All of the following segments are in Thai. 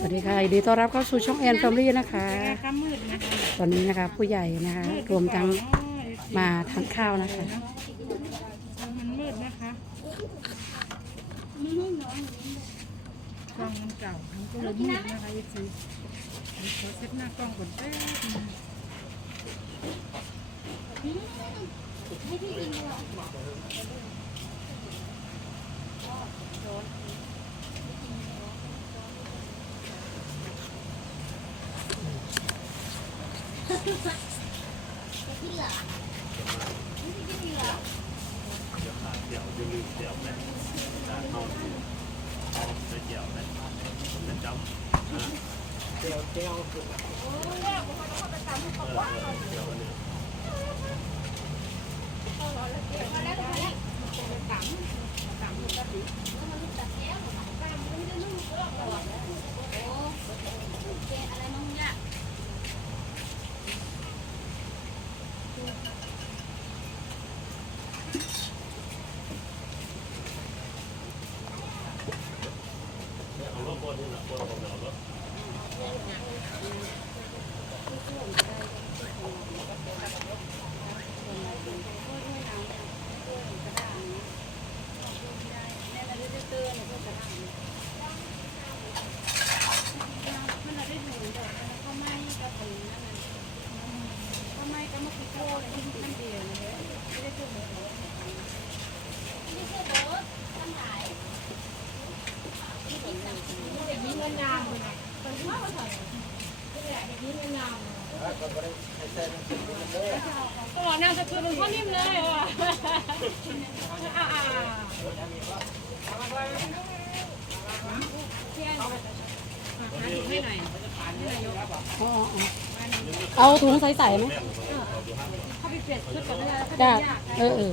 สวัสดีค่ะยินดีต้อนรับเข้าสู่ช่องแอนฟอมลี่นะคะนะคะมืดนะคะตอนนี้นะคะ ผู้ใหญ่นะคะ รวมทั้งมาทานข้าวนะคะ มันมืดนะคะกล้องมันเก่ามันก็เลยมืดนะคะยี่สิขอเซ็ตหน้ากล้องก่อนแป๊บนึงก็บอ กนามสกุลมันก็นิ่มเลยว่ะอ่าอ่าให้หน่อย อ๋ ออ๋อเอาถุงใส่ๆไหมเข้าไปเปลี่ยนชุดก่อนเลยจ้าเออเออ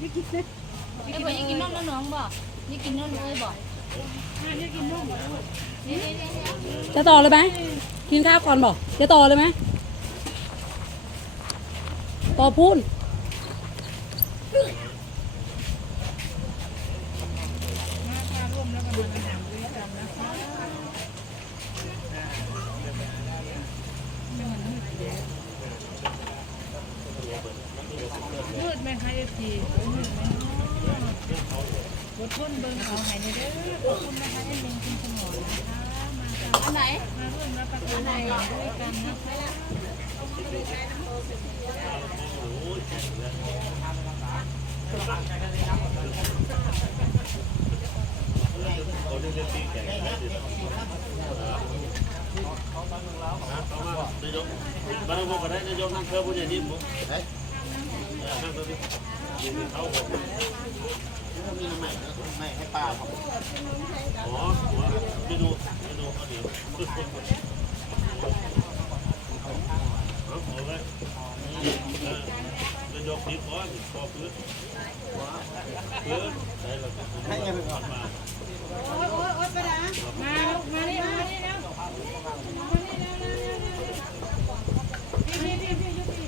นี่กินนมแล้วน้องบ่นี่กินนมเลยบ่นี่กินนุ่มจะต่อเลยไหมกินข้าวก่อนบอกจะต่อเลยไหมต่อพูน มาพาร่วมแล้วก็มาหามด้วยกันนะคะ มืดไหมคะเอฟซีมืดไหมบทพ้นเบิ้งเขาหายในเด้อขอบคุณนะคะเอ็นเองคุณสมรนะคะมาจากอันไหนมาร่วมรับประทานอาหารด้วยกันนะคะนายกบ้านเราก็ได้นายกนั่งเครื่องผู้ใหญ่ดิมผมนั่งตัวนี้ยืนเขาผ มมีน้ำใหม่ไม่ให้ป้าครับอ๋อไปดูไปดูเขาเดียวเอาเอาไว้นายกดีก่อนพอพื้นพื้นใช่แล้วก็ให้ยังก่อนมามาลูกมานี่มานี่แล้วมานี่แล้วแล้วพี่พี่พี่พี่ยุพี่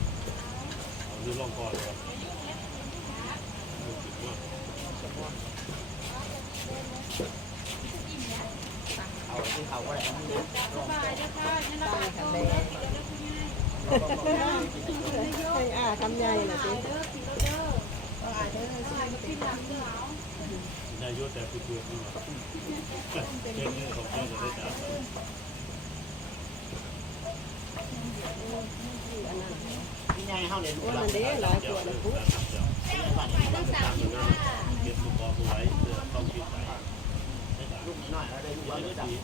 เอาดูลองก่อนก่อนเอาที่เขาไว้ สบายนะคะนี่เราไปกันเลย ให้อาทำใหญ่น่ะสินายกแต่ผู้ช่วยนี่เป็นเรื่องของเราจะได้จับที่ไงเขาเนี่ยว่ามันเด้หลายตัวเลยปุ๊บ เก็บลูกบอลไว้เพื่อต้องคิดไป ลูกน้อยแล้วได้ลูก ร้อย แล้ว นา จับ ที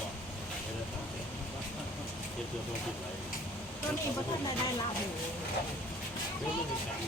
บอกไม่ได้ตังค์เก็บเสื้อตัวติดไว้ ต้นนี้บ่ทันได้ได้ลาบหมู ฮ ไม่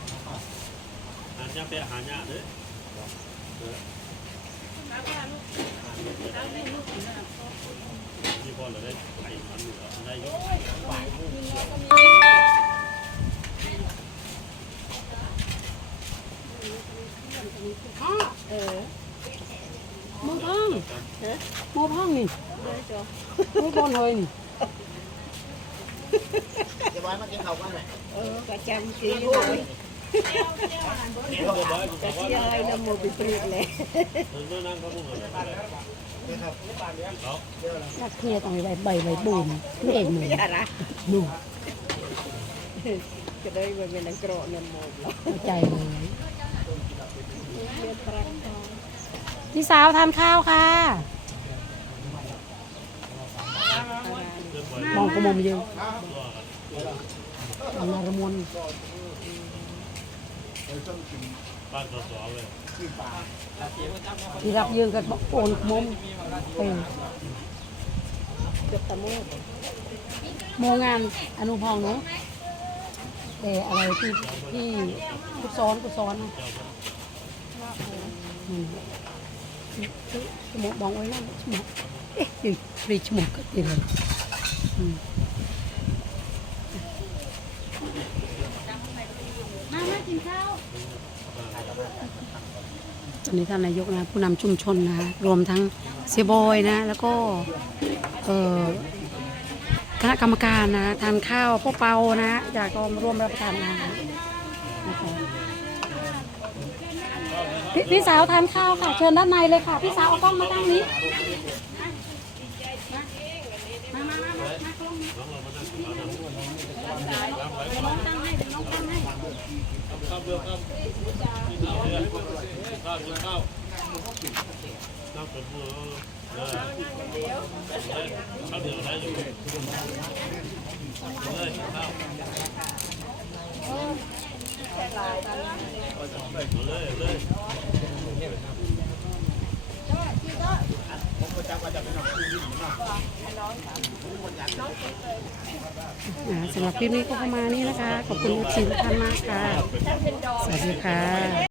ารเลยเก็บเลยกาแฟกาแฟไม่จับน้ำตาลมีแบบนั้นแหละเนี่ยน้ำตาลน้ำตาลเลยกาแฟหากาแฟหายากเลยนี่พอเราได้ไข่มันอยู่ได้ยกเออหมูพ่องหมูพ่องนี่เลยกระเลยต้องไรเขารักเทียต้องใบใบใบบูนนี่เองหนูอย่าละหนูจะได้มาเป็นนังกรอน้ำมูกแล้วเข้าใจเลยที่สาวทานข้าวค่ะมองกระมมเยอะเอามารมว นบ้านสสเลยที่รับยืนกันโอนกระมมเออเกือบตะมูกโมงานอนุพองเนาะแต่อะไรที่ที่กุศลกุศลนะอืมสมองบองไว้นั่นสมองเอ๊ะยังรีชมองก็ตีเลยมามากินข้าว นนี้ท่านนายกนะผู้นำชุมชนนะรวมทั้งเสียบอยนะ แล้วก็คณะกรรมการนะทานข้าวพ่อเปานะอยากก็ร่วมรับประทานอาหารนะคะพี่พี่สาวทานข้าวค่ะ เชิญด้านในเลยค่ะ พี่สาวเอากล้องมาตั้งนี้ข้าวเบือข้าวข้ ข้าวเรือข้าวน้ำเป็นมือเออข้าวเดือดได้อยู่เลยข้าวเลยเลยอ่าสำหรับคลิปนี้ก็ประมาณนี้นะคะ ขอบคุณทุกท่านมากค่ะ สวัสดีค่ะ